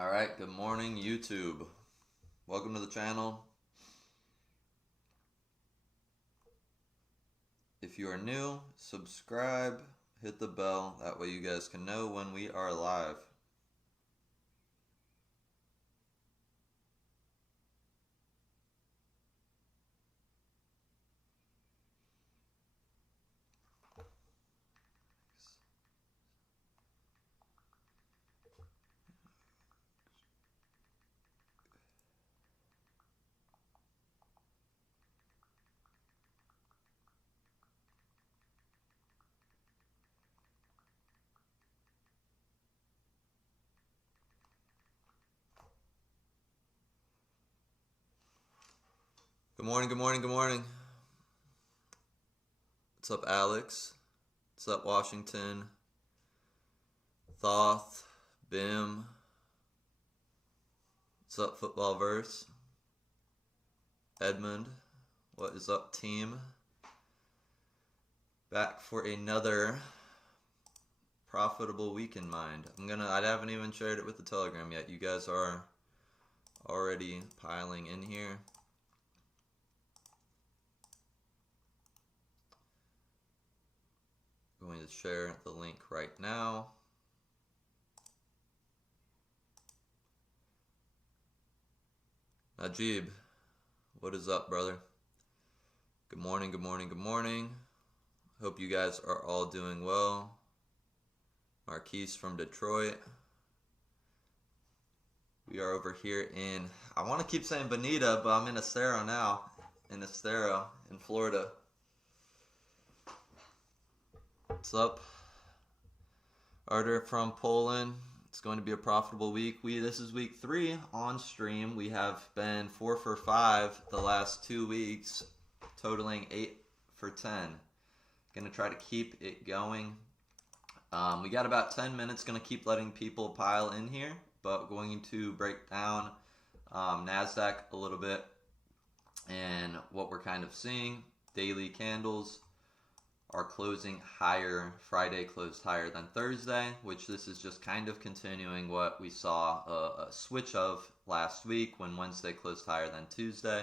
Alright, good morning YouTube. Welcome to the channel. If you are new, subscribe, hit the bell, that way you guys can know when we are live. Good morning, good morning, good morning. What's up, Alex? What's up, Washington? Thoth, Bim. What's up, Football Verse? Edmund, what is up, team? Back for another profitable week in mind. I haven't even shared it with the Telegram yet. You guys are already piling in here. I'm going to share the link right now. Najib, what is up, brother? Good morning, good morning, good morning. Hope you guys are all doing well. Marquise from Detroit. We are over here in, I want to keep saying Bonita, but I'm in Estero now. In Estero, in Florida. What's up? Arter from Poland. It's going to be a profitable week. This is week 3 on stream. We have been 4 for 5 the last 2 weeks, totaling 8 for 10. Gonna try to keep it going. We got about 10 minutes. Gonna keep letting people pile in here, but going to break down NASDAQ a little bit and what we're kind of seeing. Daily candles are closing higher. Friday closed higher than Thursday, which this is just kind of continuing what we saw a switch of last week when Wednesday closed higher than Tuesday.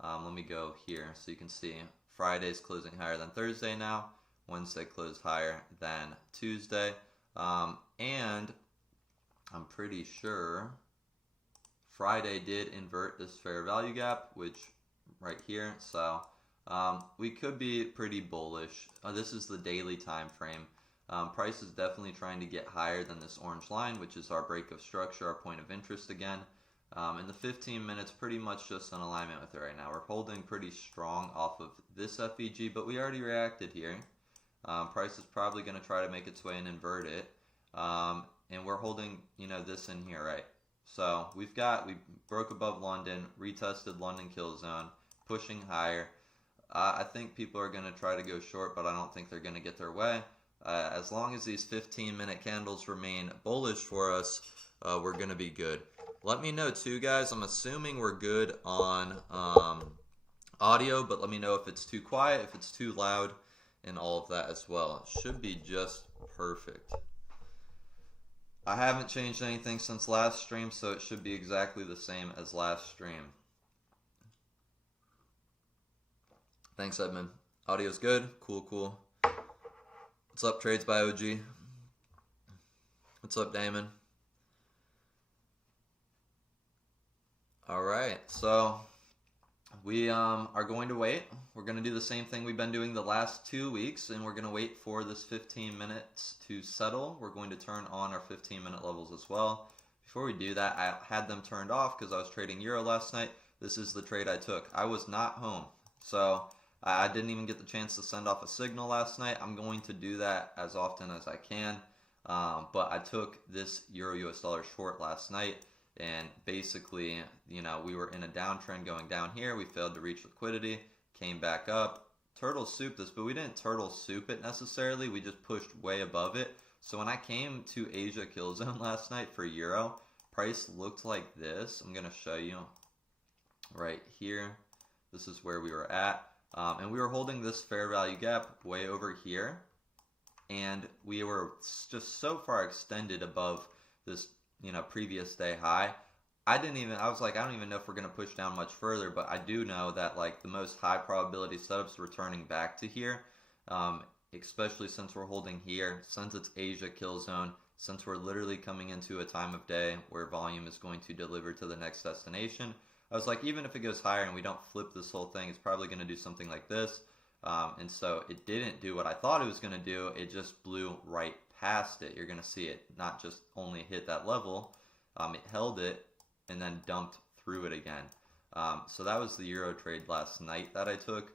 Let me go here so you can see Friday's closing higher than Thursday now. Wednesday closed higher than Tuesday. And I'm pretty sure Friday did invert this fair value gap, which right here. So we could be pretty bullish. This is the daily time frame. Price is definitely trying to get higher than this orange line, which is our break of structure, our point of interest again. In the 15 minutes, pretty much just in alignment with it right now. We're holding pretty strong off of this FVG, but we already reacted here. Price is probably going to try to make its way and invert it. And we're holding, this in here, right? So we broke above London, retested London kill zone, pushing higher. I think people are going to try to go short, but I don't think they're going to get their way. As long as these 15-minute candles remain bullish for us, we're going to be good. Let me know too, guys. I'm assuming we're good on audio, but let me know if it's too quiet, if it's too loud, and all of that as well. It should be just perfect. I haven't changed anything since last stream, so it should be exactly the same as last stream. Thanks, Edmund. Audio's good. Cool, cool. What's up, Trades by OG? What's up, Damon? All right, so we are going to wait. We're going to do the same thing we've been doing the last 2 weeks, and we're going to wait for this 15 minutes to settle. We're going to turn on our 15-minute levels as well. Before we do that, I had them turned off because I was trading Euro last night. This is the trade I took. I was not home, so I didn't even get the chance to send off a signal last night. I'm going to do that as often as I can. But I took this Euro US dollar short last night. And basically, we were in a downtrend going down here. We failed to reach liquidity. Came back up. Turtle soup this, but we didn't turtle soup it necessarily. We just pushed way above it. So when I came to Asia kill zone last night for Euro, price looked like this. I'm going to show you right here. This is where we were at. And we were holding this fair value gap way over here. And we were just so far extended above this previous day high. I was like, I don't even know if we're going to push down much further, but I do know that like the most high probability setups returning back to here, especially since we're holding here, since it's Asia kill zone, since we're literally coming into a time of day where volume is going to deliver to the next destination. I was like, even if it goes higher and we don't flip this whole thing, it's probably going to do something like this. And so it didn't do what I thought it was going to do. It just blew right past it. You're going to see it not just only hit that level, it held it and then dumped through it again. So that was the Euro trade last night that I took,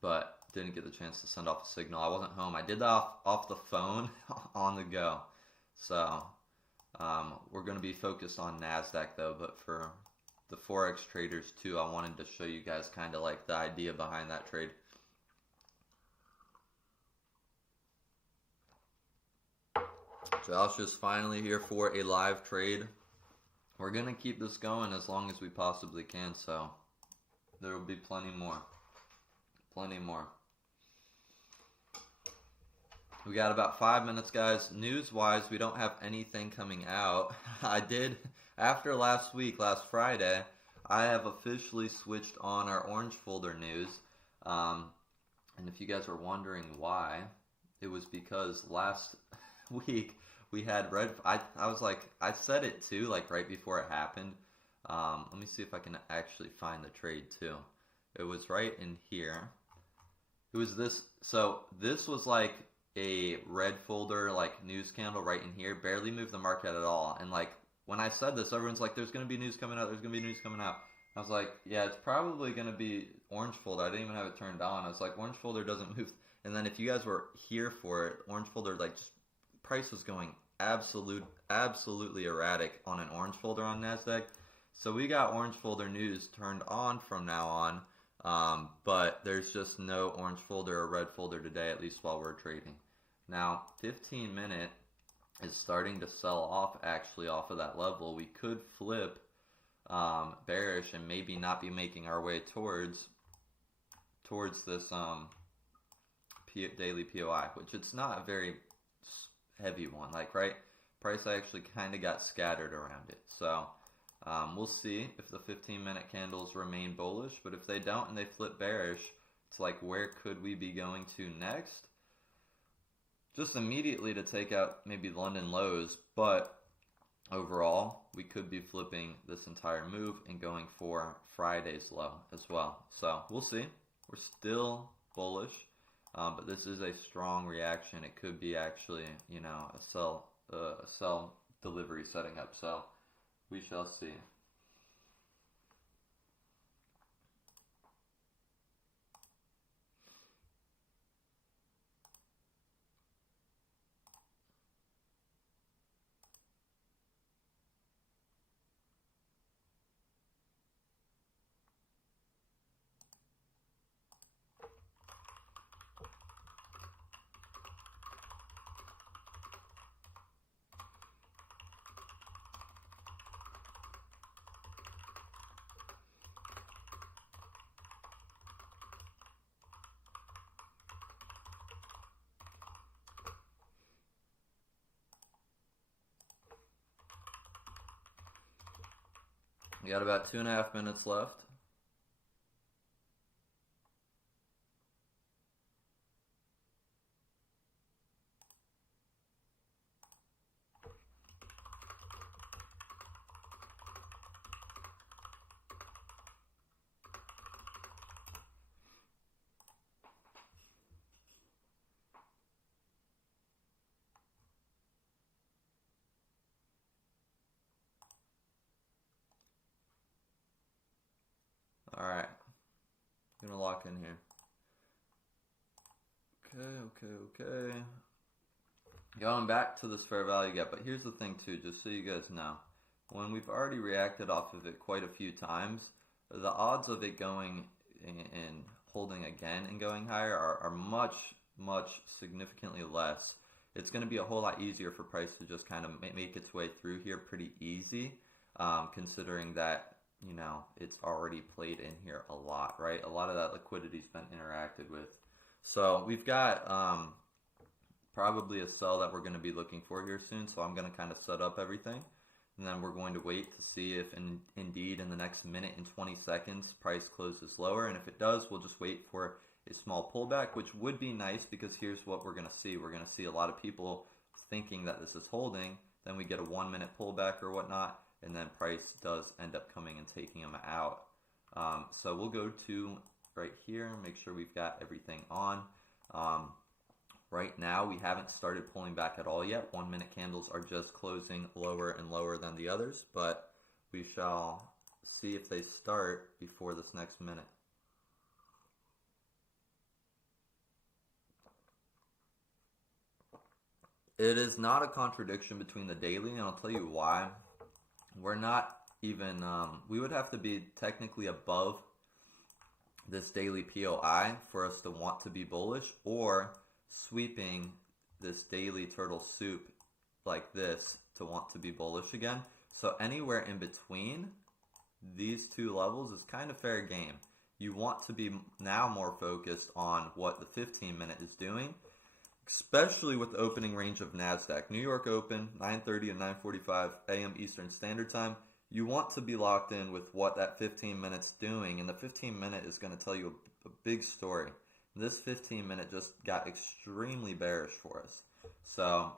but didn't get the chance to send off a signal. I wasn't home. I did that off the phone on the go. So we're going to be focused on NASDAQ though, but for the Forex traders too, I wanted to show you guys kind of like the idea behind that trade. Josh is finally here for a live trade. We're going to keep this going as long as we possibly can, so there will be plenty more. Plenty more. We got about 5 minutes, guys. News-wise, we don't have anything coming out. I did, after last week, last Friday, I have officially switched on our orange folder news. And if you guys are wondering why, it was because last week we had red. I was like, I said it too, like right before it happened. Let me see if I can actually find the trade too. It was right in here. It was this. So this was like a red folder, like news candle right in here. Barely moved the market at all. And like when I said this, everyone's like, "There's gonna be news coming out. There's gonna be news coming out." I was like, "Yeah, it's probably gonna be orange folder." I didn't even have it turned on. I was like, "Orange folder doesn't move." And then if you guys were here for it, orange folder, like just price was going absolutely erratic on an orange folder on NASDAQ. So we got orange folder news turned on from now on, but there's just no orange folder or red folder today, at least while we're trading. Now, 15-minute is starting to sell off actually off of that level. We could flip bearish and maybe not be making our way towards this daily POI, which it's not a very heavy one, like, right? Price actually kind of got scattered around it. So we'll see if the 15-minute candles remain bullish, but if they don't and they flip bearish, it's like, where could we be going to next? Just immediately to take out maybe London lows, but overall, we could be flipping this entire move and going for Friday's low as well. So we'll see. We're still bullish, but this is a strong reaction. It could be actually, a sell delivery setting up. So we shall see. We got about 2.5 minutes left. Alright, I'm gonna lock in here. Okay. Going back to this fair value gap, but here's the thing too, just so you guys know. When we've already reacted off of it quite a few times, the odds of it going and holding again and going higher are much significantly less. It's going to be a whole lot easier for price to just kind of make its way through here pretty easy, considering that it's already played in here a lot, right? A lot of that liquidity's been interacted with. So we've got probably a sell that we're going to be looking for here soon. So I'm going to kind of set up everything. And then we're going to wait to see if indeed in the next minute and 20 seconds price closes lower. And if it does, we'll just wait for a small pullback, which would be nice because here's what we're going to see. We're going to see a lot of people thinking that this is holding. Then we get a 1 minute pullback or whatnot. And then price does end up coming and taking them out. So we'll go to right here, make sure we've got everything on. Right now, we haven't started pulling back at all yet. 1 minute candles are just closing lower and lower than the others, but we shall see if they start before this next minute. It is not a contradiction between the daily, and I'll tell you why. We're not even, we would have to be technically above this daily POI for us to want to be bullish, or sweeping this daily turtle soup like this to want to be bullish again. So anywhere in between these two levels is kind of fair game. You want to be now more focused on what the 15 minute is doing, especially with the opening range of NASDAQ. New York open, 9:30 and 9:45 a.m. Eastern Standard Time. You want to be locked in with what that 15 minute's doing, and the 15 minute is going to tell you a big story. This 15 minute just got extremely bearish for us. So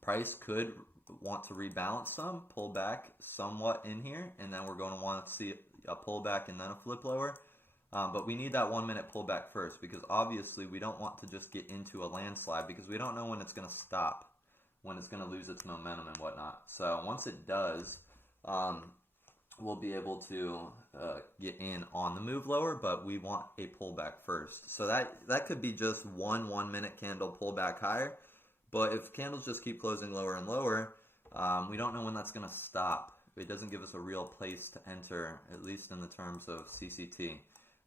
price could want to rebalance some, pull back somewhat in here, and then we're going to want to see a pullback and then a flip lower. But we need that 1 minute pullback first, because obviously we don't want to just get into a landslide, because we don't know when it's going to stop, when it's going to lose its momentum and whatnot. So once it does, we'll be able to get in on the move lower, but we want a pullback first. So that could be just one 1 minute candle pullback higher, but if candles just keep closing lower and lower, we don't know when that's going to stop. It doesn't give us a real place to enter, at least in the terms of CCT,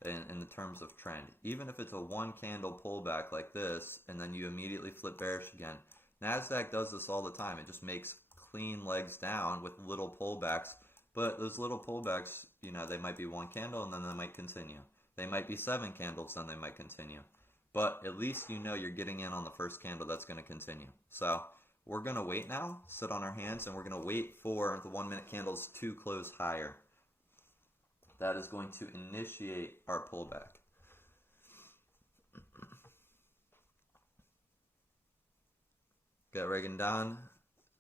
in the terms of trend. Even if it's a one candle pullback like this, and then you immediately flip bearish again. NASDAQ does this all the time. It just makes clean legs down with little pullbacks. But those little pullbacks, you know, they might be one candle and then they might continue. They might be 7 candles, then they might continue. But at least you know you're getting in on the first candle that's going to continue. So we're going to wait now, sit on our hands, and we're going to wait for the 1 minute candles to close higher. That is going to initiate our pullback. Got Reagan done.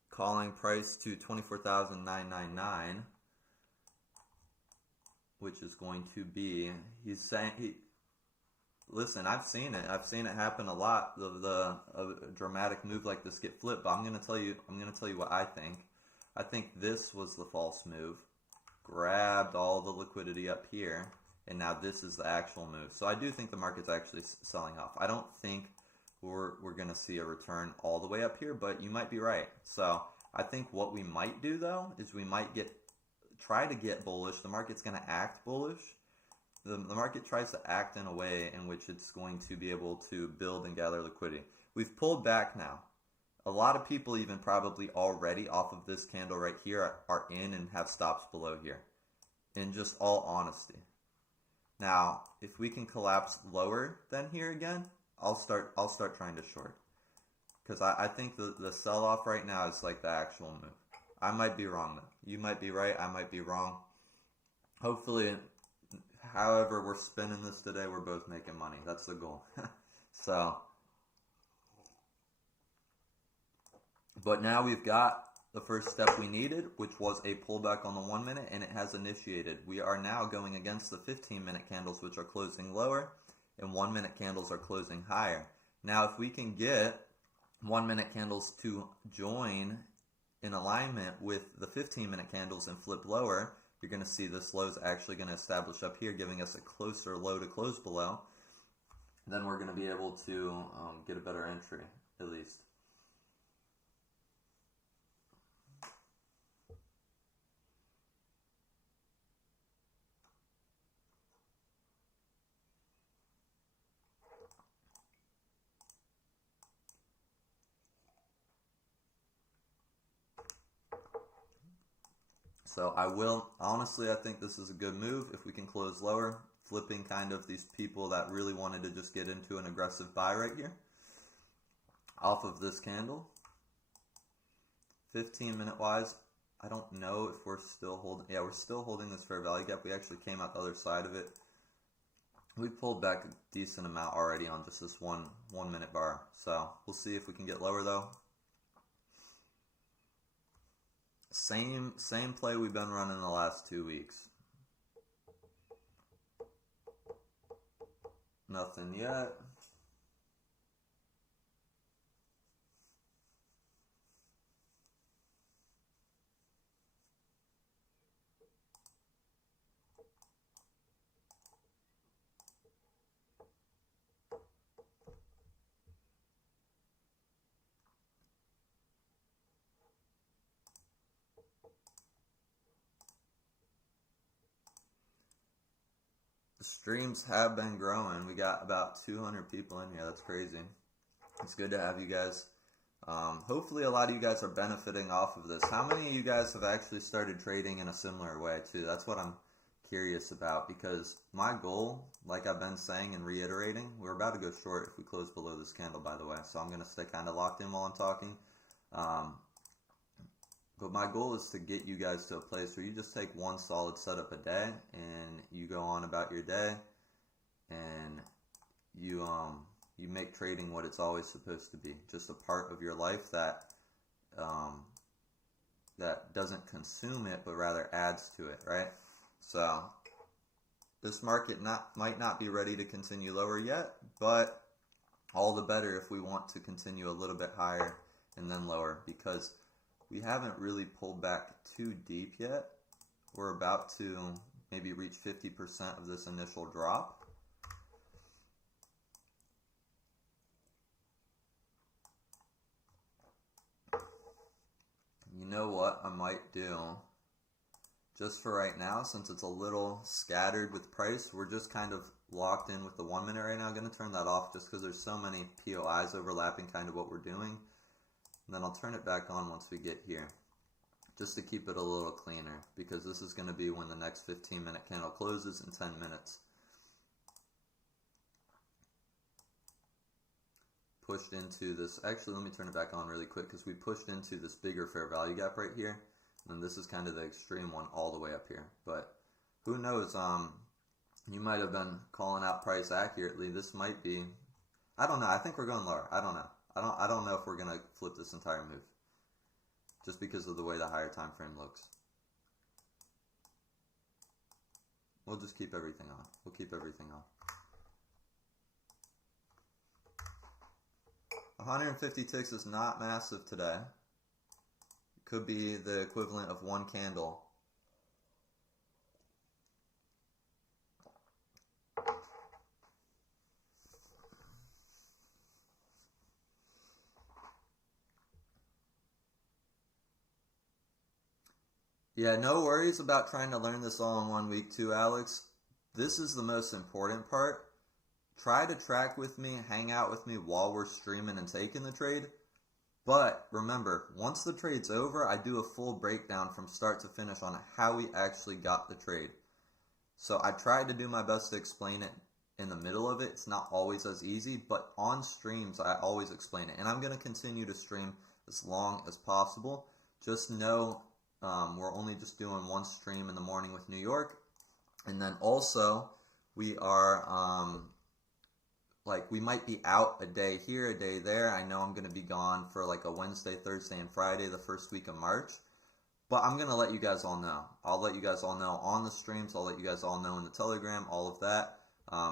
Calling price to 24,999, which is going to be, he's saying, listen, I've seen it happen a lot, a dramatic move like this get flipped, but I'm going to tell you what I think. I think this was the false move, grabbed all the liquidity up here, and now this is the actual move. So I do think the market's actually selling off. I don't think we're going to see a return all the way up here, but you might be right. So I think what we might do, though, is we might try to get bullish. The market's going to act bullish. The market tries to act in a way in which it's going to be able to build and gather liquidity. We've pulled back now. A lot of people even probably already off of this candle right here are in and have stops below here, in just all honesty. Now, if we can collapse lower than here again, I'll start trying to short, because I think the sell-off right now is like the actual move. I might be wrong though. You might be right. I might be wrong. Hopefully, however we're spinning this today, we're both making money. That's the goal. So, but now we've got the first step we needed, which was a pullback on the 1 minute, and it has initiated. We are now going against the 15-minute candles, which are closing lower, and 1 minute candles are closing higher. Now, if we can get 1 minute candles to join in alignment with the 15-minute candles and flip lower, you're going to see this low is actually going to establish up here, giving us a closer low to close below. Then we're going to be able to get a better entry, at least. So honestly, I think this is a good move if we can close lower, flipping kind of these people that really wanted to just get into an aggressive buy right here. off of this candle. 15-minute wise, I don't know if we're still holding. Yeah, we're still holding this fair value gap. We actually came out the other side of it. We pulled back a decent amount already on just this one minute bar. So we'll see if we can get lower though. Same play we've been running the last 2 weeks. Nothing yet. The streams have been growing. We got about 200 people in here. That's crazy. It's good to have you guys. Hopefully a lot of you guys are benefiting off of this. How many of you guys have actually started trading in a similar way too? That's what I'm curious about, because my goal, like I've been saying and reiterating, we're about to go short if we close below this candle, by the way. So I'm going to stay kind of locked in while I'm talking. But my goal is to get you guys to a place where you just take one solid setup a day and you go on about your day, and you make trading what it's always supposed to be, just a part of your life that that doesn't consume it but rather adds to it, right? So this market might not be ready to continue lower yet, but all the better if we want to continue a little bit higher and then lower, because we haven't really pulled back too deep yet. We're about to maybe reach 50% of this initial drop. You know what I might do, just for right now, since it's a little scattered with price, we're just kind of locked in with the 1 minute right now. I'm going to turn that off just because there's so many POIs overlapping kind of what we're doing. And then I'll turn it back on once we get here, just to keep it a little cleaner, because this is going to be when the next 15-minute candle closes in 10 minutes. Pushed into this, actually let me turn it back on really quick, because we pushed into this bigger fair value gap right here, and this is kind of the extreme one all the way up here. But who knows, you might have been calling out price accurately. This might be, I don't know, I think we're going lower. I don't know. I don't know if we're going to flip this entire move, just because of the way the higher time frame looks. We'll just keep everything on. We'll keep everything on. 150 ticks is not massive today. It could be the equivalent of one candle. Yeah, no worries about trying to learn this all in 1 week too, Alex. This is the most important part. Try to track with me, hang out with me while we're streaming and taking the trade. But remember, once the trade's over, I do a full breakdown from start to finish on how we actually got the trade. So I tried to do my best to explain it in the middle of it. It's not always as easy, but on streams, I always explain it. And I'm going to continue to stream as long as possible. Just know we're only just doing one stream in the morning with New York. And then also, we are, we might be out a day here, a day there. I know I'm going to be gone for like a Wednesday, Thursday, and Friday the first week of March. But I'm going to let you guys all know. I'll let you guys all know on the streams. I'll let you guys all know in the Telegram, all of that.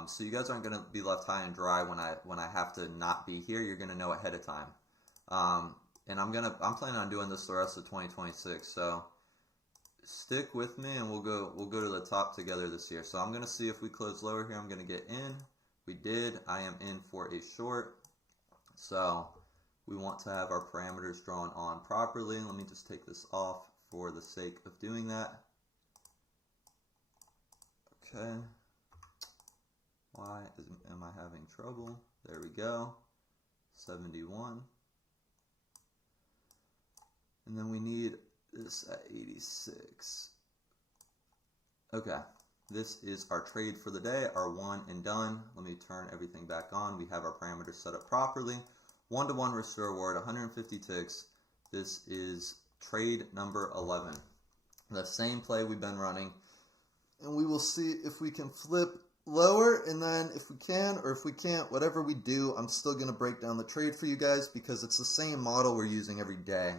So you guys aren't going to be left high and dry when I have to not be here. You're going to know ahead of time. And I'm planning on doing this the rest of 2026. So stick with me, and we'll go to the top together this year. So I'm going to see if we close lower here. I'm going to get in. We did. I am in for a short. So we want to have our parameters drawn on properly. Let me just take this off for the sake of doing that. Okay. Why am I having trouble? There we go. 71. And then we need this at 86. Okay. This is our trade for the day, our one and done. Let me turn everything back on. We have our parameters set up properly. 1-to-1 restore reward, 150 ticks. This is trade number 11. The same play we've been running. And we will see if we can flip lower, and then if we can or if we can't, whatever we do, I'm still going to break down the trade for you guys because it's the same model we're using every day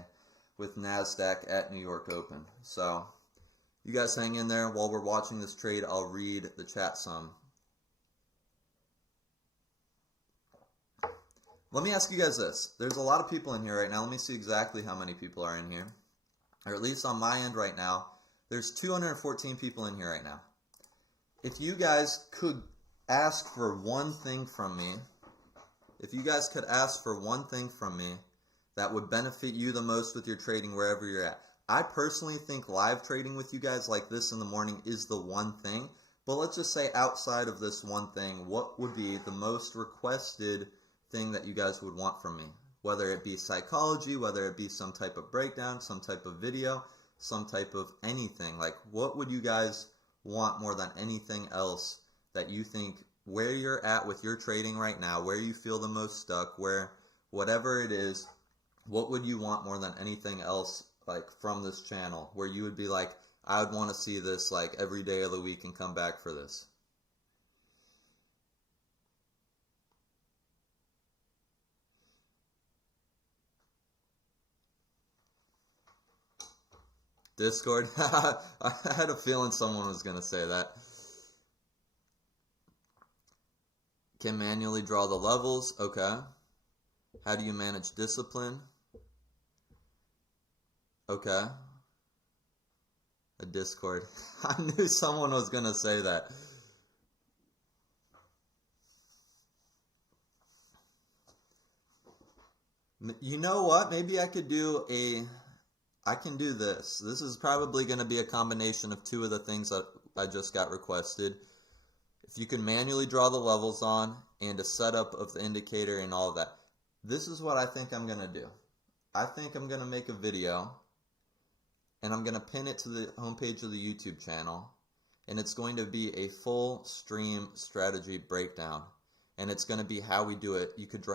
with NASDAQ at New York Open. So you guys hang in there. While we're watching this trade, I'll read the chat some. Let me ask you guys this. There's a lot of people in here right now. Let me see exactly how many people are in here. Or at least on my end right now, there's 214 people in here right now. If you guys could ask for one thing from me, that would benefit you the most with your trading wherever you're at. I personally think live trading with you guys like this in the morning is the one thing. But let's just say outside of this one thing, what would be the most requested thing that you guys would want from me? Whether it be psychology, whether it be some type of breakdown, some type of video, some type of anything. Like, what would you guys want more than anything else that you think where you're at with your trading right now, where you feel the most stuck, where whatever it is, what would you want more than anything else, like from this channel, where you would be like, I would want to see this like every day of the week and come back for this? Discord? I had a feeling someone was going to say that. Can manually draw the levels. Okay. How do you manage discipline? Okay. A Discord. I knew someone was going to say that. You know what? Maybe I could do I can do this. This is probably going to be a combination of two of the things that I just got requested. If you can manually draw the levels on and a setup of the indicator and all of that. This is what I think I'm going to do. I think I'm going to make a video and I'm going to pin it to the homepage of the YouTube channel, and it's going to be a full stream strategy breakdown. And it's going to be how we do it.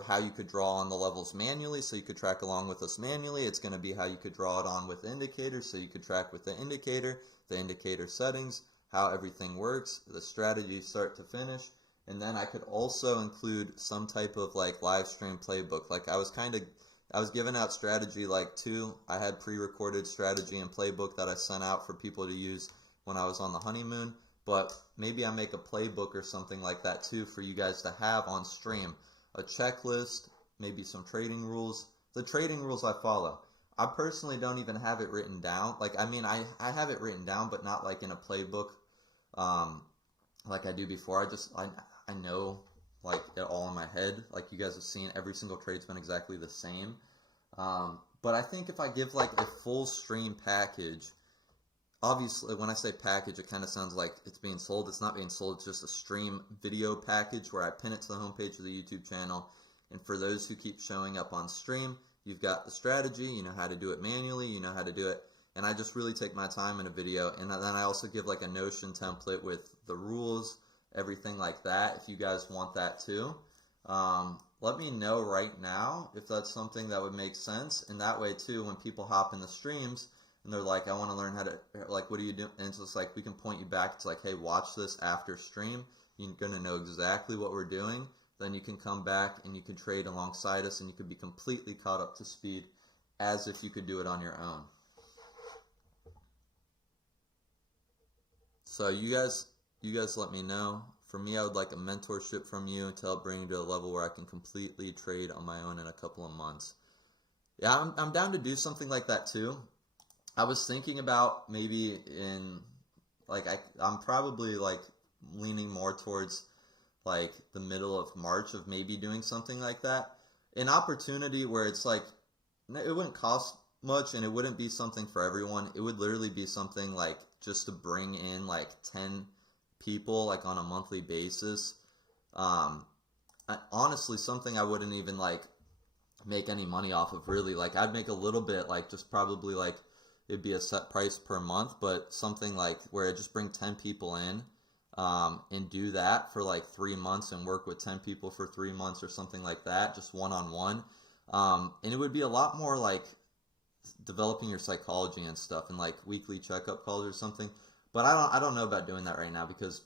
How you could draw on the levels manually, so you could track along with us manually. It's going to be how you could draw it on with the indicator, so you could track with the indicator settings, how everything works, the strategy start to finish. And then I could also include some type of like live stream playbook. Like I was giving out strategy like two. I had pre-recorded strategy and playbook that I sent out for people to use when I was on the honeymoon. But maybe I make a playbook or something like that too for you guys to have on stream. A checklist, maybe some trading rules. The trading rules I follow. I personally don't even have it written down. Like, I mean, I have it written down, but not like in a playbook like I do before. I know like it all in my head. Like you guys have seen, every single trade's been exactly the same. But I think if I give like a full stream package, obviously, when I say package, it kind of sounds like it's being sold. It's not being sold. It's just a stream video package where I pin it to the homepage of the YouTube channel. And for those who keep showing up on stream, you've got the strategy. You know how to do it manually. You know how to do it. And I just really take my time in a video. And then I also give like a Notion template with the rules, everything like that, if you guys want that too. Let me know right now if that's something that would make sense. And that way too, when people hop in the streams, and they're like, I want to learn how to, like, what do you do? And it's just like, we can point you back to like, hey, watch this after stream. You're going to know exactly what we're doing. Then you can come back and you can trade alongside us, and you could be completely caught up to speed as if you could do it on your own. So you guys let me know. For me, I would like a mentorship from you to help bring you to a level where I can completely trade on my own in a couple of months. Yeah, I'm down to do something like that too. I was thinking about maybe in, like, I'm probably like leaning more towards like the middle of March of maybe doing something like that. An opportunity where it's like, it wouldn't cost much and it wouldn't be something for everyone. It would literally be something like just to bring in like 10 people like on a monthly basis. Honestly, something I wouldn't even like make any money off of really. Like I'd make a little bit, like just probably like, it'd be a set price per month, but something like where I just bring 10 people in and do that for like 3 months and work with 10 people for 3 months or something like that, just one-on-one. And it would be a lot more like developing your psychology and stuff, and like weekly checkup calls or something. But I don't know about doing that right now, because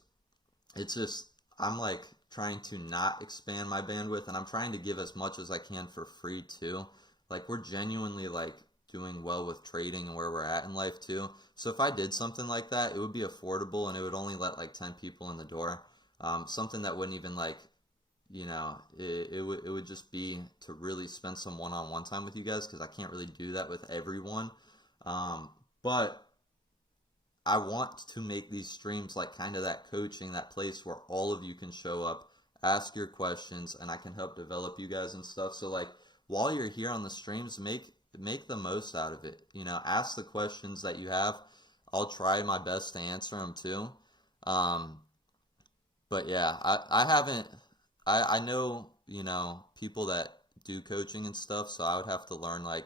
it's just, I'm like trying to not expand my bandwidth, and I'm trying to give as much as I can for free too. Like, we're genuinely like doing well with trading and where we're at in life too. So if I did something like that, it would be affordable, and it would only let like 10 people in the door. Something that wouldn't even like, it would just be to really spend some one-on-one time with you guys, because I can't really do that with everyone. But I want to make these streams like kind of that coaching, that place where all of you can show up, ask your questions, and I can help develop you guys and stuff. So like, while you're here on the streams, make the most out of it. Ask the questions that you have. I'll try my best to answer them too. But yeah, I haven't. I know, people that do coaching and stuff, so I would have to learn like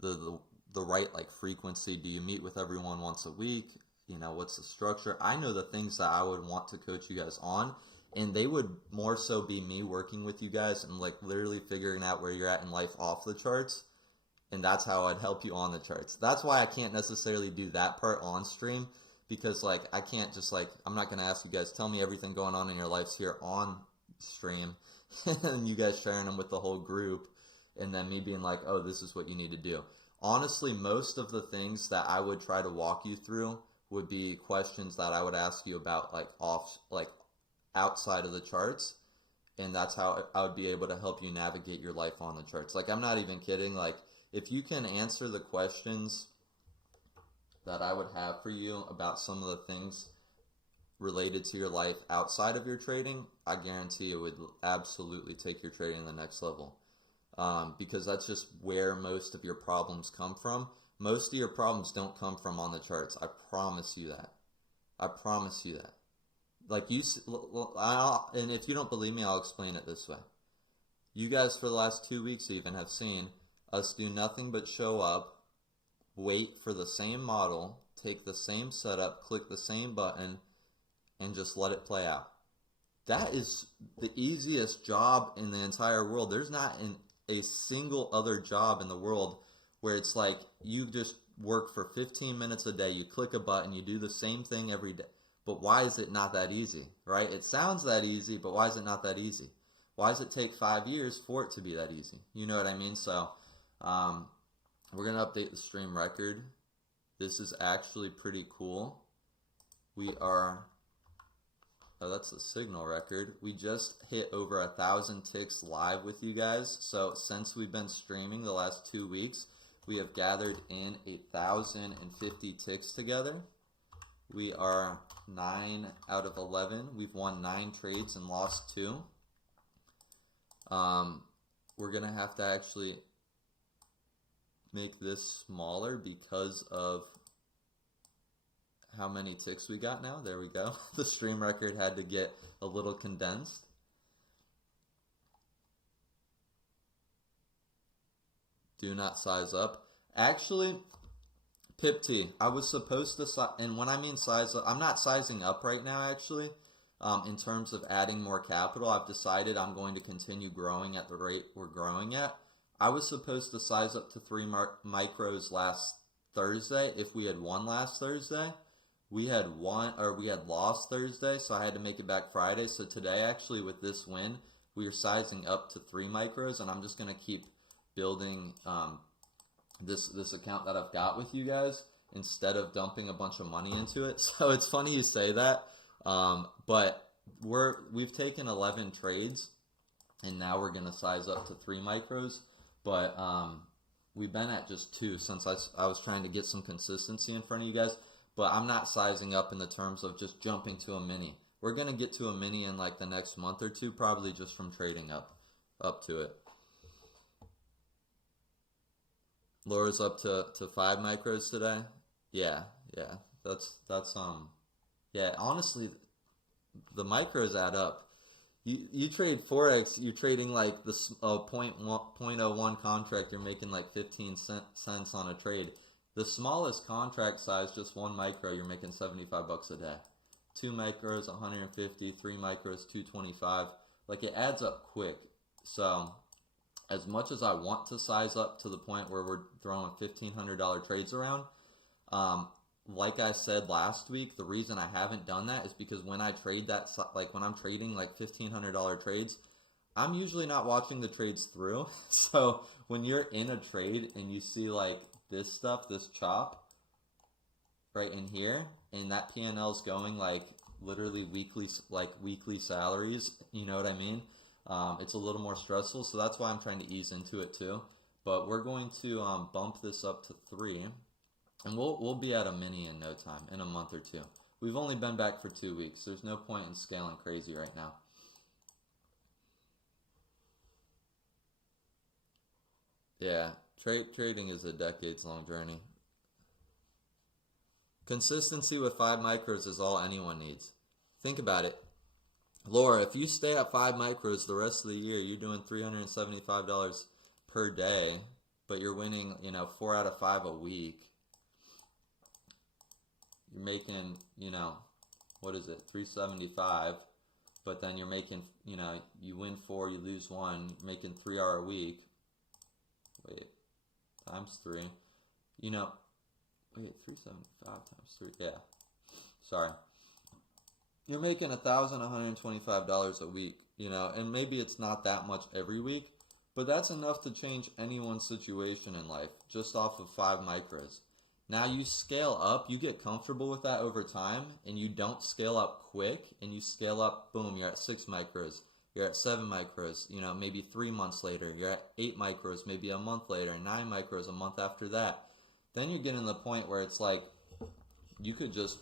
the right like frequency. Do you meet with everyone once a week? What's the structure? I know the things that I would want to coach you guys on, and they would more so be me working with you guys and like literally figuring out where you're at in life off the charts, and that's how I'd help you on the charts. That's why I can't necessarily do that part on stream, because like I can't just like, I'm not going to ask you guys, tell me everything going on in your lives here on stream and you guys sharing them with the whole group, and then me being like, oh, this is what you need to do. Honestly, most of the things that I would try to walk you through would be questions that I would ask you about like outside of the charts, and that's how I would be able to help you navigate your life on the charts. Like, I'm not even kidding. Like, if you can answer the questions that I would have for you about some of the things related to your life outside of your trading, I guarantee it would absolutely take your trading to the next level. Because that's just where most of your problems come from. Most of your problems don't come from on the charts. I promise you that. I promise you that. Like, and if you don't believe me, I'll explain it this way. You guys, for the last 2 weeks even, have seen us do nothing but show up, wait for the same model, take the same setup, click the same button, and just let it play out. That is the easiest job in the entire world. There's not a single other job in the world where it's like you just work for 15 minutes a day, you click a button, you do the same thing every day. But why is it not that easy, right? It sounds that easy, but why is it not that easy? Why does it take 5 years for it to be that easy? You know what I mean? So we're going to update the stream record. This is actually pretty cool. We are... Oh, that's the signal record. We just hit over 1,000 ticks live with you guys. So since we've been streaming the last 2 weeks, we have gathered in 1,050 ticks together. We are 9 out of 11. We've won 9 trades and lost 2. We're going to have to actually make this smaller because of how many ticks we got now. There we go. The stream record had to get a little condensed. Do not size up. Actually, Pip T, I was supposed to, and when I mean size up, I'm not sizing up right now actually. In terms of adding more capital, I've decided I'm going to continue growing at the rate we're growing at. I was supposed to size up to 3 micros last Thursday if we had won last Thursday. We had lost Thursday, so I had to make it back Friday. So today, actually, with this win, we are sizing up to 3 micros, and I'm just going to keep building this account that I've got with you guys instead of dumping a bunch of money into it. So it's funny you say that, but we've taken 11 trades, and now we're going to size up to 3 micros. But we've been at just 2 since I was trying to get some consistency in front of you guys. But I'm not sizing up in the terms of just jumping to a mini. We're going to get to a mini in like the next month or 2, probably just from trading up to it. Laura's up to 5 micros today. Yeah. That's yeah, honestly, the micros add up. You trade Forex, you're trading like the 0.01 contract, you're making like 15 cents on a trade. The smallest contract size, just 1 micro, you're making $75 a day. 2 micros, 150, 3 micros, 225. Like, it adds up quick. So as much as I want to size up to the point where we're throwing $1,500 trades around, like I said last week, the reason I haven't done that is because when I trade that, like when I'm trading like $1,500 trades, I'm usually not watching the trades through. So when you're in a trade and you see like this stuff, this chop right in here, and that P&L is going like literally weekly salaries, you know what I mean? It's a little more stressful, so that's why I'm trying to ease into it too. But we're going to bump this up to 3, and we'll be at a mini in no time, in a month or two. We've only been back for 2 weeks. There's no point in scaling crazy right now. Yeah, trading is a decades-long journey. Consistency with 5 micros is all anyone needs. Think about it. Laura, if you stay at 5 micros the rest of the year, you're doing $375 per day, but you're winning, 4 out of 5 a week. You're making, what is it, 375, but then you're making, you win 4, you lose 1, you're making 3 hour a week. Wait, times 3. Wait, 375 times 3. Yeah. Sorry. You're making $1,125 a week, and maybe it's not that much every week, but that's enough to change anyone's situation in life just off of 5 micros. Now you scale up, you get comfortable with that over time, and you don't scale up quick, and you scale up, boom, you're at 6 micros, you're at 7 micros, maybe 3 months later, you're at 8 micros, maybe a month later, 9 micros a month after that. Then you get in the point where it's like, you could just,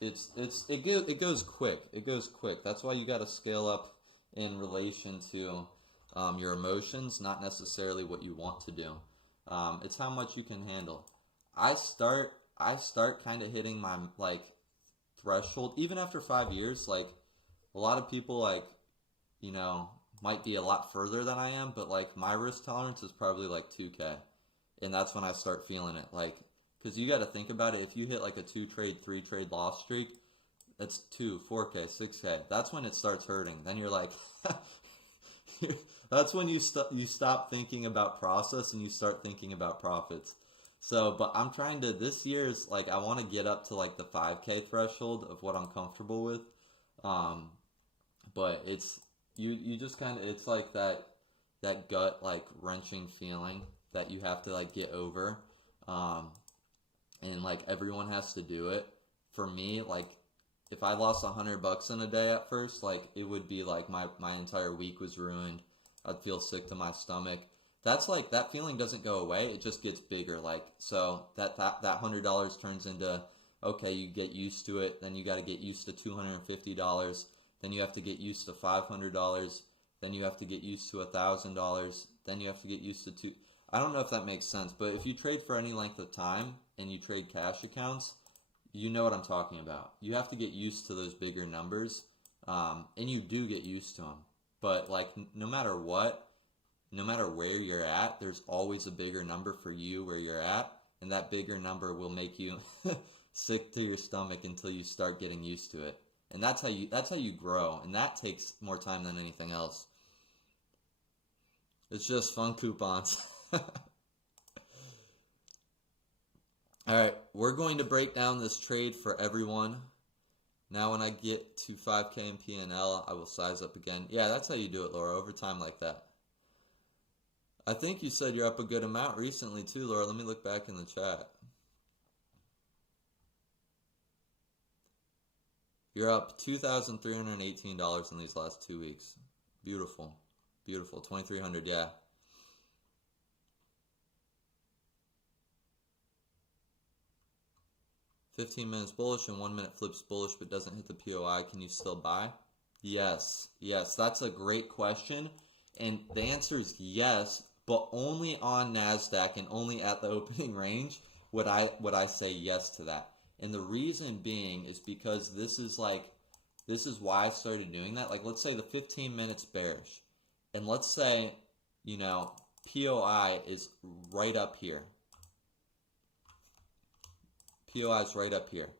it goes quick. It goes quick. That's why you got to scale up in relation to your emotions, not necessarily what you want to do. It's how much you can handle. I start kind of hitting my threshold even after 5 years. Like a lot of people might be a lot further than I am, but my risk tolerance is probably 2K, and that's when I start feeling it. Because you got to think about it. If you hit a 2 trade, 3 trade loss streak, that's 2, 4K, 6K. That's when it starts hurting. Then you're like, that's when you stop thinking about process and you start thinking about profits. So, but I'm trying to, this year's I want to get up to the 5K threshold of what I'm comfortable with. But it's, you just kind of, it's that gut wrenching feeling that you have to get over. And everyone has to do it. For me, if I lost $100 in a day at first, it would be my entire week was ruined. I'd feel sick to my stomach. That's that feeling doesn't go away. It just gets bigger. So that $100 turns into, okay, you get used to it. Then you got to get used to $250. Then you have to get used to $500. Then you have to get used to $1,000. Then you have to get used to I don't know if that makes sense, but if you trade for any length of time and you trade cash accounts, you know what I'm talking about. You have to get used to those bigger numbers, and you do get used to them. But no matter what, no matter where you're at, there's always a bigger number for you where you're at, and that bigger number will make you sick to your stomach until you start getting used to it. And that's how you grow, and that takes more time than anything else. It's just fun coupons. Alright, we're going to break down this trade for everyone. Now when I get to 5K and P&L, I will size up again. Yeah, that's how you do it, Laura, over time like that. I think you said you're up a good amount recently too, Laura. Let me look back in the chat. You're up $2,318 in these last 2 weeks. Beautiful. Beautiful. $2,300, yeah. 15 minutes bullish and 1 minute flips bullish but doesn't hit the POI. Can you still buy? Yes. Yes, that's a great question. And the answer is yes, but only on NASDAQ and only at the opening range would I say yes to that. And the reason being is because this is why I started doing that. Let's say the 15 minutes bearish. And let's say, POI is right up here. POI is right up here.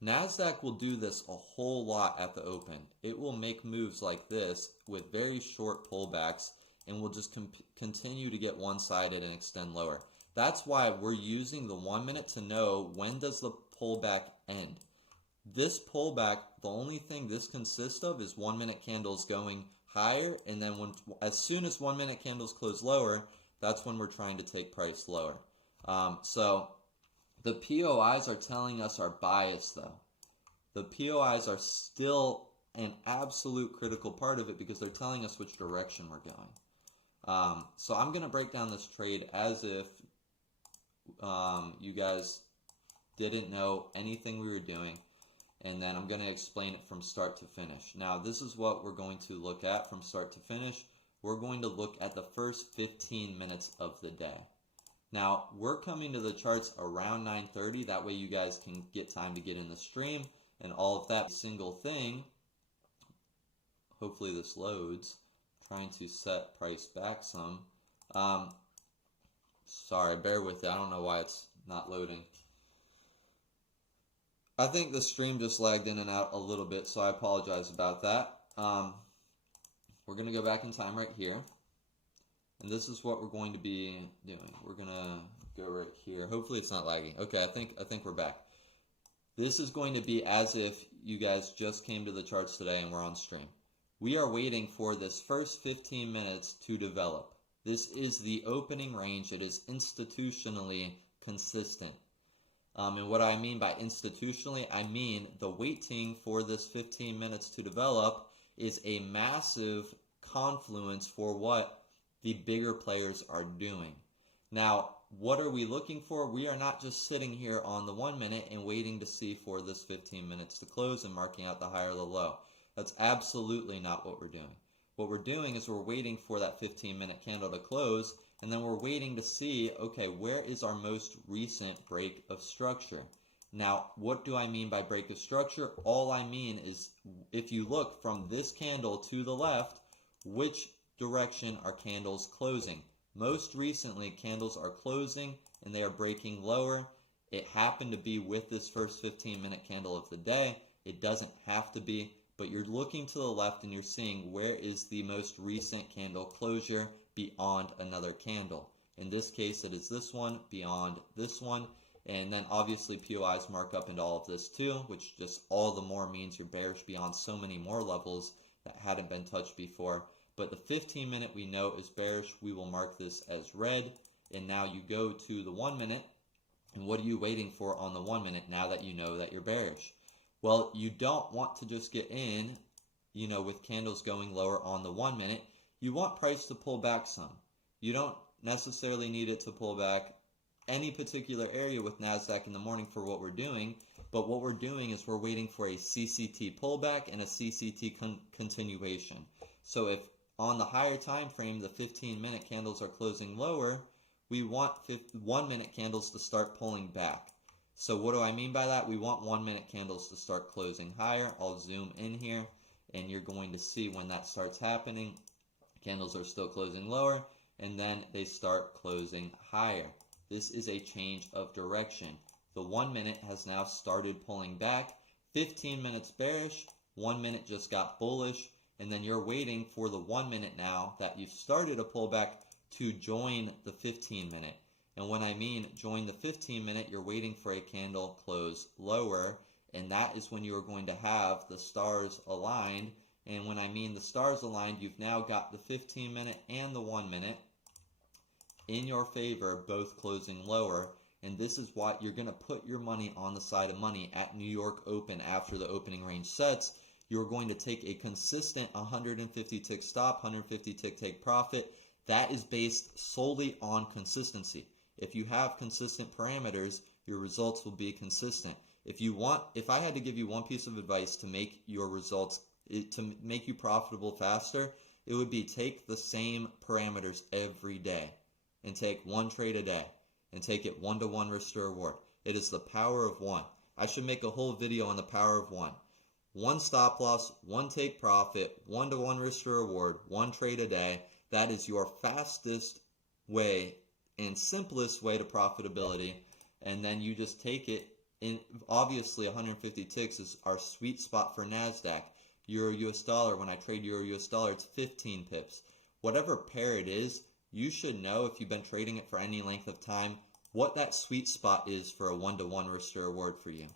NASDAQ will do this a whole lot at the open. It will make moves like this with very short pullbacks, and will just continue to get one-sided and extend lower. That's why we're using the 1 minute to know when does the pullback end. This pullback, the only thing this consists of is 1 minute candles going higher, and then as soon as 1 minute candles close lower, that's when we're trying to take price lower. So the POIs are telling us our bias though. The POIs are still an absolute critical part of it because they're telling us which direction we're going. So I'm going to break down this trade as if you guys didn't know anything we were doing, and then I'm going to explain it from start to finish. Now, this is what we're going to look at from start to finish. We're going to look at the first 15 minutes of the day. Now, we're coming to the charts around 9:30. That way you guys can get time to get in the stream and all of that single thing. Hopefully this loads. Trying to set price back some. Sorry, bear with it. I don't know why it's not loading. I think the stream just lagged in and out a little bit, so I apologize about that. We're going to go back in time right here. And this is what we're going to be doing. We're going to go right here. Hopefully it's not lagging. Okay, I think we're back. This is going to be as if you guys just came to the charts today and we're on stream. We are waiting for this first 15 minutes to develop. This is the opening range. It is institutionally consistent. And what I mean by institutionally, I mean the waiting for this 15 minutes to develop is a massive confluence for what the bigger players are doing. Now, what are we looking for? We are not just sitting here on the 1 minute and waiting to see for this 15 minutes to close and marking out the high or the low. That's absolutely not what we're doing. What we're doing is we're waiting for that 15-minute candle to close, and then we're waiting to see, okay, where is our most recent break of structure? Now, what do I mean by break of structure? All I mean is if you look from this candle to the left, which direction are candles closing? Most recently, candles are closing and they are breaking lower. It happened to be with this first 15-minute candle of the day. It doesn't have to be, but you're looking to the left and you're seeing where is the most recent candle closure beyond another candle. In this case, it is this one beyond this one. And then obviously POIs mark up into all of this too, which just all the more means you're bearish beyond so many more levels that hadn't been touched before. But the 15-minute we know is bearish. We will mark this as red. And now you go to the 1 minute. And what are you waiting for on the 1 minute now that you know that you're bearish? Well, you don't want to just get in, with candles going lower on the 1 minute. You want price to pull back some. You don't necessarily need it to pull back any particular area with NASDAQ in the morning for what we're doing. But what we're doing is we're waiting for a CCT pullback and a CCT continuation. So if on the higher time frame, the 15-minute candles are closing lower, we want 1 minute candles to start pulling back. So what do I mean by that? We want 1 minute candles to start closing higher. I'll zoom in here and you're going to see when that starts happening. Candles are still closing lower and then they start closing higher. This is a change of direction. The 1 minute has now started pulling back. 15 minutes bearish, 1 minute just got bullish, and then you're waiting for the 1 minute now that you've started a pullback to join the 15 minute. And when I mean join the 15 minute, you're waiting for a candle close lower, and that is when you're going to have the stars aligned. And when I mean the stars aligned, you've now got the 15 minute and the 1 minute in your favor, both closing lower. And this is why you're going to put your money on the side of money at New York Open after the opening range sets. You're going to take a consistent 150 tick stop, 150 tick take profit. That is based solely on consistency. If you have consistent parameters, your results will be consistent. If I had to give you one piece of advice to make your results, to make you profitable faster, it would be take the same parameters every day and take one trade a day and take it 1-to-1 risk to reward. It is the power of one. I should make a whole video on the power of one. One stop loss, one take profit, 1-to-1 risk to reward, one trade a day. That is your fastest way and simplest way to profitability. And then you just take it in. Obviously 150 ticks is our sweet spot for NASDAQ. Euro US dollar, when I trade Euro US dollar, it's 15 pips. whatever pair it is, you should know if you've been trading it for any length of time, what that sweet spot is for a 1-to-1 risk to reward for you.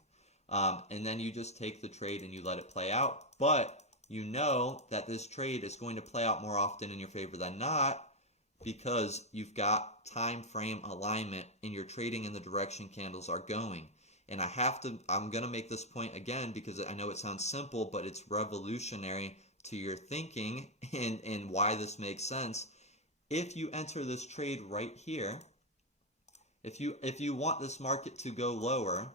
And then you just take the trade and you let it play out. But you know that this trade is going to play out more often in your favor than not, because you've got time frame alignment and you're trading in the direction candles are going. And I'm going to make this point again because I know it sounds simple, but it's revolutionary to your thinking and why this makes sense. If you enter this trade right here, if you want this market to go lower,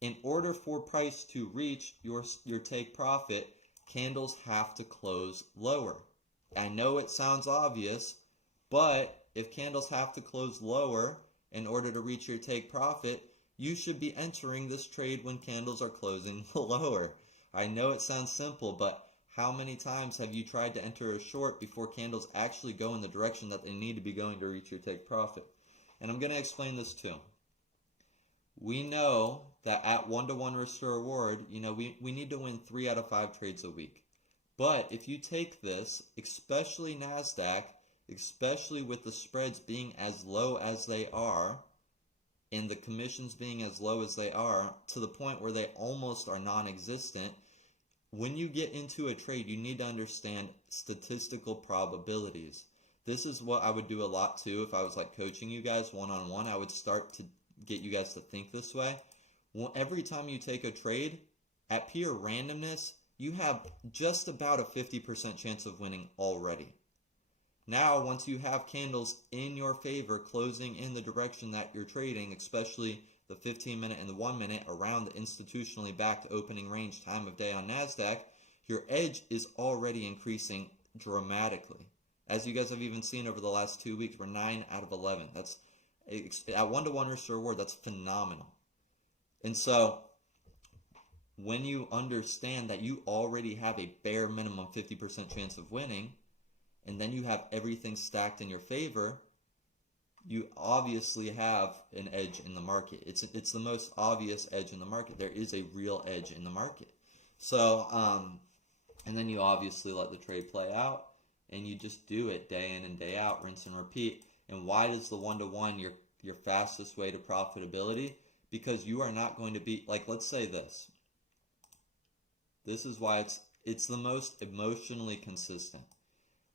in order for price to reach your take profit, candles have to close lower. I know it sounds obvious, but if candles have to close lower in order to reach your take profit, you should be entering this trade when candles are closing lower. I know it sounds simple, but how many times have you tried to enter a short before candles actually go in the direction that they need to be going to reach your take profit? And I'm going to explain this too. We know that at 1-to-1 risk to reward, we need to win 3 out of 5 trades a week. But if you take this, especially NASDAQ, especially with the spreads being as low as they are, and the commissions being as low as they are, to the point where they almost are non-existent, when you get into a trade, you need to understand statistical probabilities. This is what I would do a lot too if I was like coaching you guys one-on-one. I would start to get you guys to think this way. Well, every time you take a trade, at pure randomness, you have just about a 50% chance of winning already. Now, once you have candles in your favor closing in the direction that you're trading, especially the 15-minute and the 1-minute around the institutionally backed opening range time of day on NASDAQ, your edge is already increasing dramatically. As you guys have even seen over the last 2 weeks, we're 9 out of 11. That's at 1-to-1 risk to reward, that's phenomenal. And so when you understand that you already have a bare minimum 50% chance of winning, and then you have everything stacked in your favor, you obviously have an edge in the market. It's the most obvious edge in the market. There is a real edge in the market. So, and then you obviously let the trade play out, and you just do it day in and day out, rinse and repeat. And why does the 1-to-1 your fastest way to profitability? Because you are not going to be, like, let's say this. This is why it's the most emotionally consistent.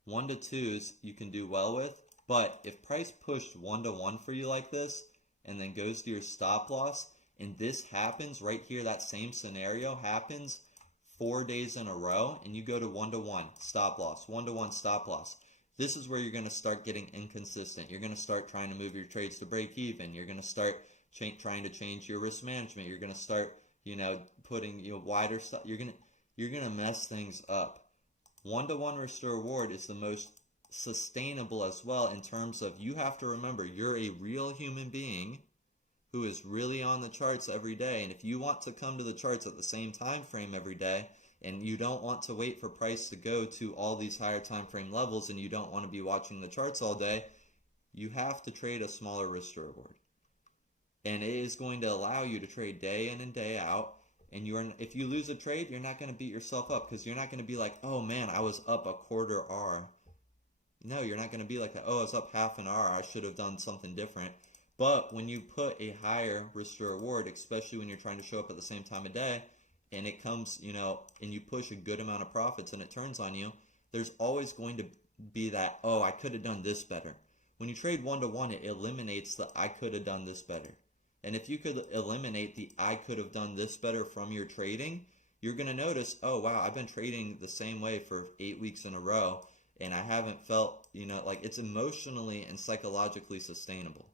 1-to-2s you can do well with, but if price pushed 1-to-1 for you like this and then goes to your stop loss, and this happens right here, that same scenario happens 4 days in a row, and you go to 1-to-1 stop loss, 1-to-1 stop loss, this is where you're going to start getting inconsistent. You're going to start trying to move your trades to break even. You're going to start trying to change your risk management. You're going to start, putting wider stuff. You're going to mess things up. 1-to-1 risk to reward is the most sustainable as well, in terms of, you have to remember, you're a real human being who is really on the charts every day. And if you want to come to the charts at the same time frame every day, and you don't want to wait for price to go to all these higher time frame levels, and you don't want to be watching the charts all day, you have to trade a smaller risk to reward. And it is going to allow you to trade day in and day out. And if you lose a trade, you're not going to beat yourself up, because you're not going to be like, oh man, I was up a quarter R. No, you're not going to be like that. Oh, I was up half an R. I should have done something different. But when you put a higher risk to reward, especially when you're trying to show up at the same time of day, and it comes, and you push a good amount of profits and it turns on you, there's always going to be that, oh, I could have done this better. When you trade 1-to-1, it eliminates the I could have done this better. And if you could eliminate the I could have done this better from your trading, you're going to notice, oh wow, I've been trading the same way for 8 weeks in a row, and I haven't felt, like, it's emotionally and psychologically sustainable.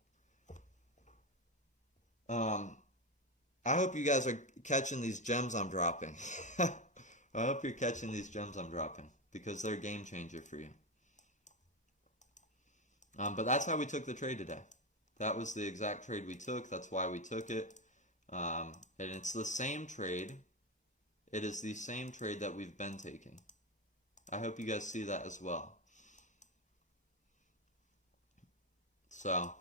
I hope you guys are catching these gems I'm dropping. I hope you're catching these gems I'm dropping, because they're a game changer for you. But that's how we took the trade today. That was the exact trade we took. That's why we took it. And it's the same trade. It is the same trade that we've been taking. I hope you guys see that as well. So,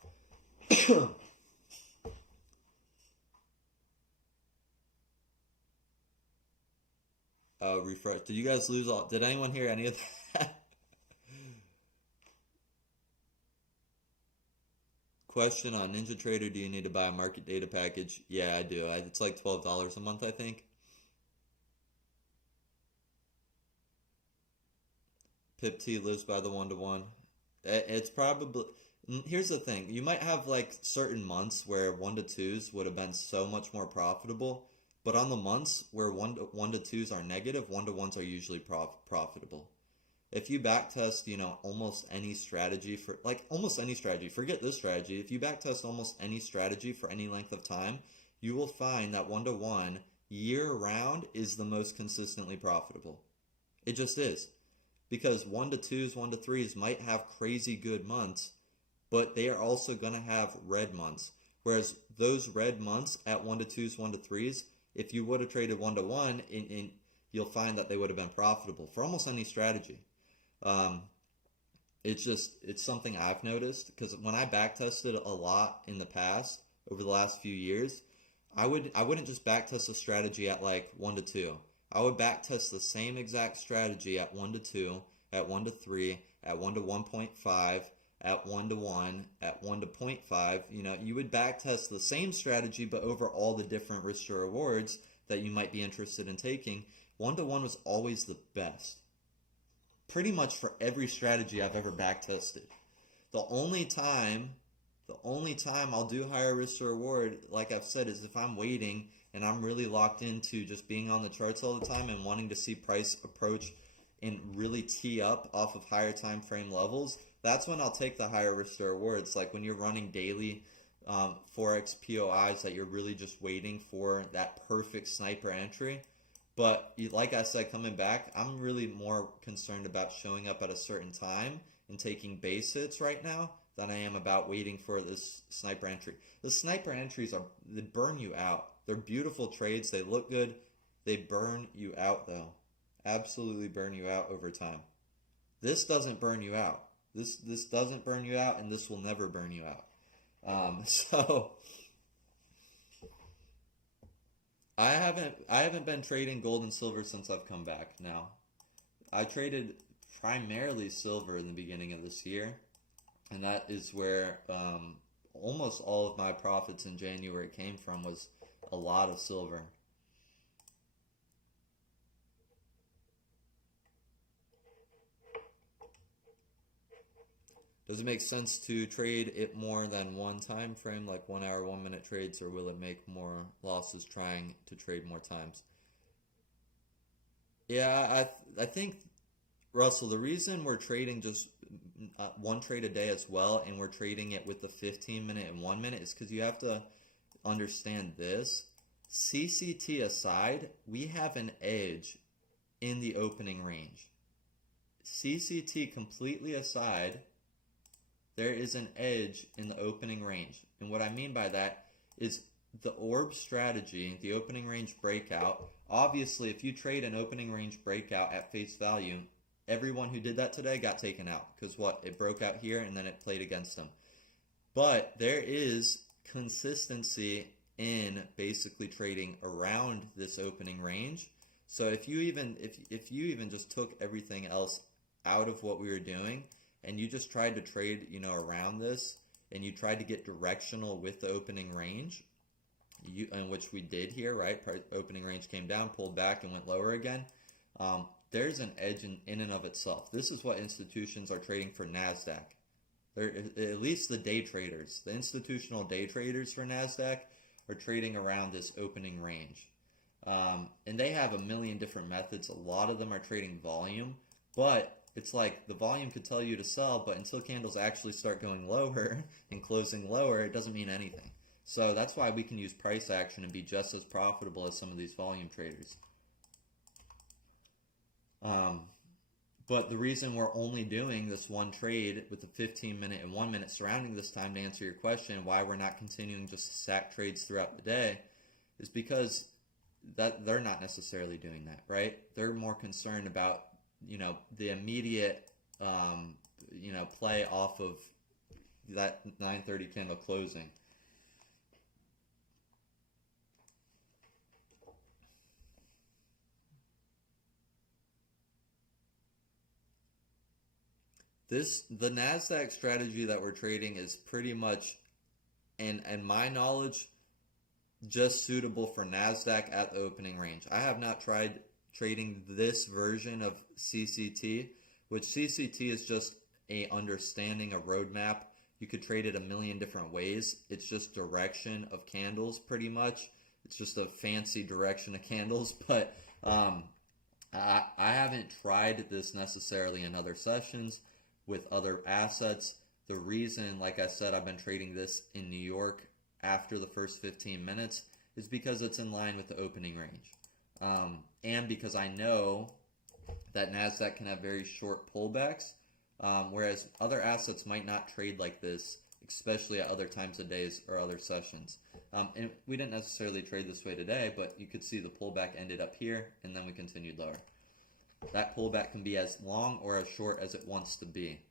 refresh. Did you guys lose all? Did anyone hear any of that? Question on Ninja Trader, do you need to buy a market data package? Yeah, I do. It's like $12 a month, I think. Pip T lives by the one-to-one. It's probably... Here's the thing. You might have like certain months where 1 to 2s would have been so much more profitable, but on the months where 1 to 2s are negative, 1 to 1s are usually profitable. If you backtest, almost any strategy forget this strategy. If you backtest almost any strategy for any length of time, you will find that 1 to 1 year round is the most consistently profitable. It just is. Because 1 to 2s, 1 to 3s might have crazy good months, but they are also going to have red months. Whereas those red months at 1 to 2s, 1 to 3s, if you would have traded 1 to 1, you'll find that they would have been profitable for almost any strategy. It's something I've noticed, because when I backtested a lot in the past, over the last few years, I wouldn't just backtest a strategy at like 1 to 2. I would backtest the same exact strategy at 1 to 2, at 1 to 3, at 1 to 1.5, at 1 to 1, at 1 to 0.5. You would backtest the same strategy, but over all the different risks or rewards that you might be interested in taking. 1 to 1 was always the best. Pretty much for every strategy I've ever backtested. The only time I'll do higher risk or reward, like I've said, is if I'm waiting and I'm really locked into just being on the charts all the time and wanting to see price approach and really tee up off of higher time frame levels. That's when I'll take the higher risk or rewards. Like when you're running daily Forex POIs that you're really just waiting for that perfect sniper entry. But like I said, coming back, I'm really more concerned about showing up at a certain time and taking base hits right now than I am about waiting for this sniper entry. The sniper entries they burn you out. They're beautiful trades. They look good. They burn you out though. Absolutely burn you out over time. This doesn't burn you out. This doesn't burn you out, and this will never burn you out. So I haven't been trading gold and silver since I've come back now. I traded primarily silver in the beginning of this year, and that is where almost all of my profits in January came from, was a lot of silver. Does it make sense to trade it more than one time frame, like 1 hour, 1 minute trades, or will it make more losses trying to trade more times? Yeah, I think, Russell, the reason we're trading just one trade a day as well, and we're trading it with the 15-minute and 1 minute, is because you have to understand this. CCT aside, we have an edge in the opening range. CCT completely aside, there is an edge in the opening range. And what I mean by that is the orb strategy, the opening range breakout. Obviously, if you trade an opening range breakout at face value, everyone who did that today got taken out. Because what? It broke out here and then it played against them. But there is consistency in basically trading around this opening range. So if you even just took everything else out of what we were doing, and you just tried to trade, around this, and you tried to get directional with the opening range, and which we did here, right? Opening range came down, pulled back, and went lower again. There's an edge in and of itself. This is what institutions are trading for NASDAQ. They're, at least the day traders, the institutional day traders for NASDAQ are trading around this opening range. And they have a million different methods. A lot of them are trading volume, but it's like the volume could tell you to sell, but until candles actually start going lower and closing lower, it doesn't mean anything. So that's why we can use price action and be just as profitable as some of these volume traders. But the reason we're only doing this one trade with the 15-minute and 1 minute surrounding this time, to answer your question, why we're not continuing just to stack trades throughout the day, is because that they're not necessarily doing that, right? They're more concerned about the immediate, play off of that 9:30 candle closing. The NASDAQ strategy that we're trading is pretty much and my knowledge, just suitable for NASDAQ at the opening range. I have not tried trading this version of CCT, which CCT is just a understanding, a roadmap. You could trade it a million different ways. It's just direction of candles pretty much. It's just a fancy direction of candles, but I haven't tried this necessarily in other sessions with other assets. The reason, like I said, I've been trading this in New York after the first 15 minutes is because it's in line with the opening range. And because I know that NASDAQ can have very short pullbacks, whereas other assets might not trade like this, especially at other times of days or other sessions. And we didn't necessarily trade this way today, but you could see the pullback ended up here, and then we continued lower. That pullback can be as long or as short as it wants to be.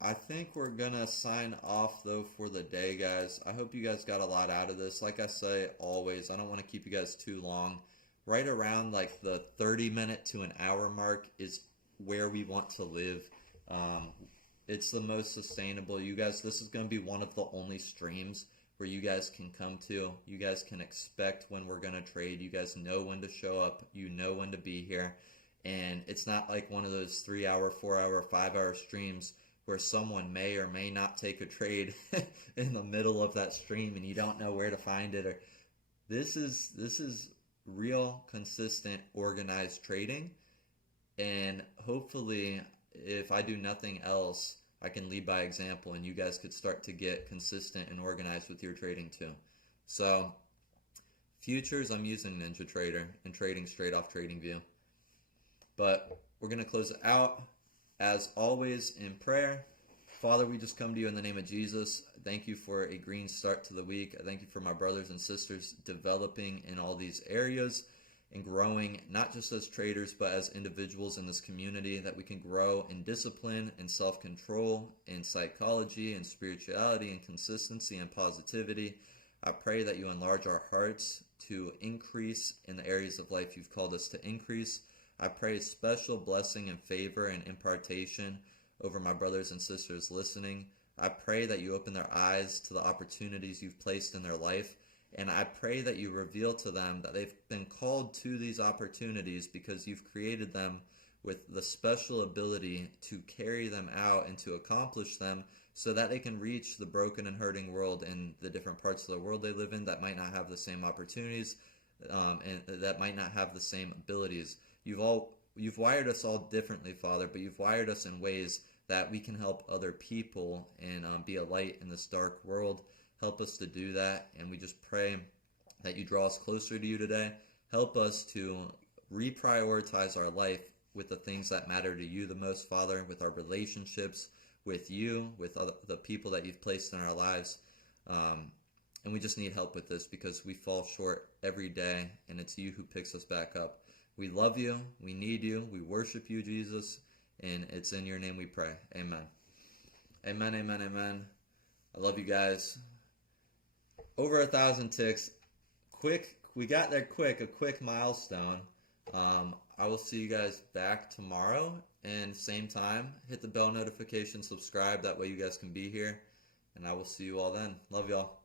I think we're gonna sign off though for the day, guys. I hope you guys got a lot out of this. Like I say always, I don't want to keep you guys too long. Right around like the 30-minute to an hour mark is where we want to live. It's the most sustainable. You guys, this is going to be one of the only streams where you guys can come to. You guys can expect when we're going to trade. You guys know when to show up. You know when to be here. And it's not like one of those 3-hour, 4-hour, 5-hour streams where someone may or may not take a trade in the middle of that stream and you don't know where to find it. Or this is real, consistent, organized trading. And hopefully, if I do nothing else, I can lead by example and you guys could start to get consistent and organized with your trading too. So, futures, I'm using NinjaTrader and trading straight off TradingView. But we're going to close it out, as always, in prayer. Father, we just come to you in the name of Jesus. Thank you for a green start to the week. I thank you for my brothers and sisters developing in all these areas and growing, not just as traders, but as individuals in this community, that we can grow in discipline and self-control and psychology and spirituality and consistency and positivity. I pray that you enlarge our hearts to increase in the areas of life you've called us to increase. I pray a special blessing and favor and impartation over my brothers and sisters listening. I pray that you open their eyes to the opportunities you've placed in their life. And I pray that you reveal to them that they've been called to these opportunities because you've created them with the special ability to carry them out and to accomplish them so that they can reach the broken and hurting world in the different parts of the world they live in that might not have the same opportunities and that might not have the same abilities. You've wired us all differently, Father, but you've wired us in ways that we can help other people and be a light in this dark world. Help us to do that, and we just pray that you draw us closer to you today. Help us to reprioritize our life with the things that matter to you the most, Father, with our relationships, with you, with the people that you've placed in our lives. And we just need help with this because we fall short every day, and it's you who picks us back up. We love you. We need you. We worship you, Jesus, and it's in your name we pray. Amen. Amen, amen, amen. I love you guys. Over 1,000 ticks. Quick, we got there quick, a quick milestone. I will see you guys back tomorrow and same time. Hit the bell notification, subscribe, that way you guys can be here. And I will see you all then. Love y'all.